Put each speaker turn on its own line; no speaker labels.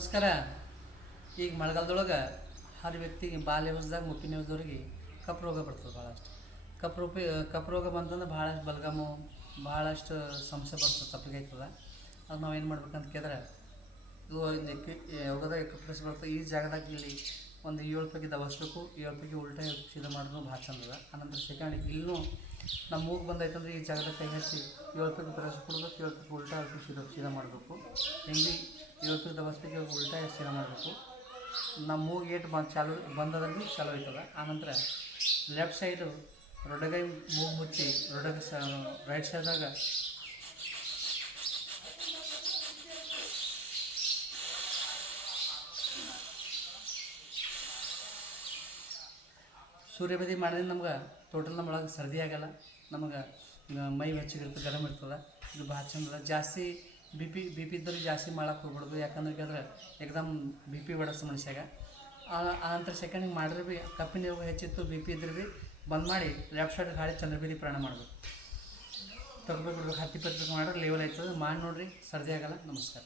ನಮಸ್ಕಾರ. ಈಗ ಮಳೆಗಾಲದೊಳಗೆ ಹರ ವ್ಯಕ್ತಿಗೆ ಬಾಲ್ಯ ವಯಸ್ಸದಾಗ ಮುಪ್ಪಿನ ವಯಸ್ಸದವ್ರಿಗೆ ಕಪ್ ರೋಗ ಬರ್ತದೆ ಭಾಳಷ್ಟು ಕಪ್ ರೋಗ ಕಪ್ ರೋಗ ಬಂತಂದ್ರೆ ಭಾಳಷ್ಟು ಬಲಗಮು ಭಾಳಷ್ಟು ಸಮಸ್ಯೆ ಬರ್ತದೆ, ತಪ್ಪಿಗೆ ಆಯ್ತದ. ಅದು ನಾವು ಏನು ಮಾಡ್ಬೇಕಂತ ಕೇಳಿದ್ರೆ ಇದು ಯೋಗದಾಗ ಎಕ್ಸ್ಪ್ರೆಸ್ ಬರ್ತದೆ. ಈ ಜಾಗದಾಗ ಇಲ್ಲಿ ಒಂದು ಏಳು ಪೈಕಿ ದವಸ್ಬೇಕು, ಏಳು ಪೈಕಿ ಉಲ್ಟಾ ಸೀದಾ ಮಾಡೋದು ಭಾಳ ಚಂದ ಅದ ಆನಂತರ ಸೆಕೆಂಡ್ ಇಲ್ಲೂ ನಮ್ಮ ಮೂಗು ಬಂದೈತಂದ್ರೆ ಈ ಜಾಗದಾಗ ಕೈ ಹಚ್ಚಿ ಏಳು ಪೈಕಿ ಬ್ರಷ್ ಕೊಡ್ಬೇಕು, ಏಳು ಉಲ್ಟಾ ಹಾಕಿ ಸೀದಾ ಮಾಡಬೇಕು. ಹೆಂಗೆ ಏಳು ಪೈಕಿ ದಬಸ್ಬೇಕು ಉಲ್ಟಾ ಸೀದಾ ಮಾಡಬೇಕು? ನಮ್ಮ ಮೂಗು ಏಟು ಬಂದು ಚಾಲು ಬಂದದಲ್ಲಿ ಚಾಲು ಆಯ್ತದ. ಆನಂತರ ಲೆಫ್ಟ್ ಸೈಡು ರೊಡಗೈ ಮೂಗು ಮುಚ್ಚಿ ರೊಡಗ ಸ ರೈಟ್ ಸೈಡ್ದಾಗ ಸೂರ್ಯಬದಿ ಮಾಡಿದ್ರೆ ನಮ್ಗೆ ಟೋಟಲ್ ನಮ್ಮೊಳಗೆ ಸರ್ದಿ ಆಗಲ್ಲ. ನಮಗೆ ಮೈ ಬೆಚ್ಚಗಿರ್ತದೆ ಗರಮ್ ಇರ್ತದೆ. ಇದು ಭಾಳ ಚಂದ ಜಾಸ್ತಿ ಬಿ ಪಿ ಬಿ ಪಿ ಇದ್ದರೂ ಜಾಸ್ತಿ ಮಾಡಕ್ಕೆ ಹೋಗ್ಬಿಡ್ದು ಯಾಕಂದ್ರೆ ಕೇಳಿದ್ರೆ ಏಕದಮ್ ಬಿ ಪಿ ಬಡಸ್ ಮನುಷ್ಯಾಗ. ಆ ನಂತರ ಸೆಕೆಂಡಿಗೆ ಮಾಡಿದ್ರೆ ಭೀ ಕಪ್ಪಿನ ನೀರು ಹೆಚ್ಚಿತ್ತು, ಬಿ ಪಿ ಇದ್ರೆ ಭೀ ಬಂದ್ ಮಾಡಿ ಲೆಫ್ಟ್ ಸೈಡ್ ಗಾಳಿ ಚಂದ್ರಬೀದಿ ಪ್ರಾಣ ಮಾಡಬೇಕು. ತಗೋಬೇಕು ಬಿಡ್ಬೇಕು ಹತ್ತಿ ಪತ್ಬೇಕು ಮಾಡಿದ್ರೆ ಲೇವಲ್ ಆಯ್ತದೆ. ಮಾಡಿ ನೋಡಿರಿ, ಸರ್ದಿ ಆಗಲ್ಲ. ನಮಸ್ಕಾರ.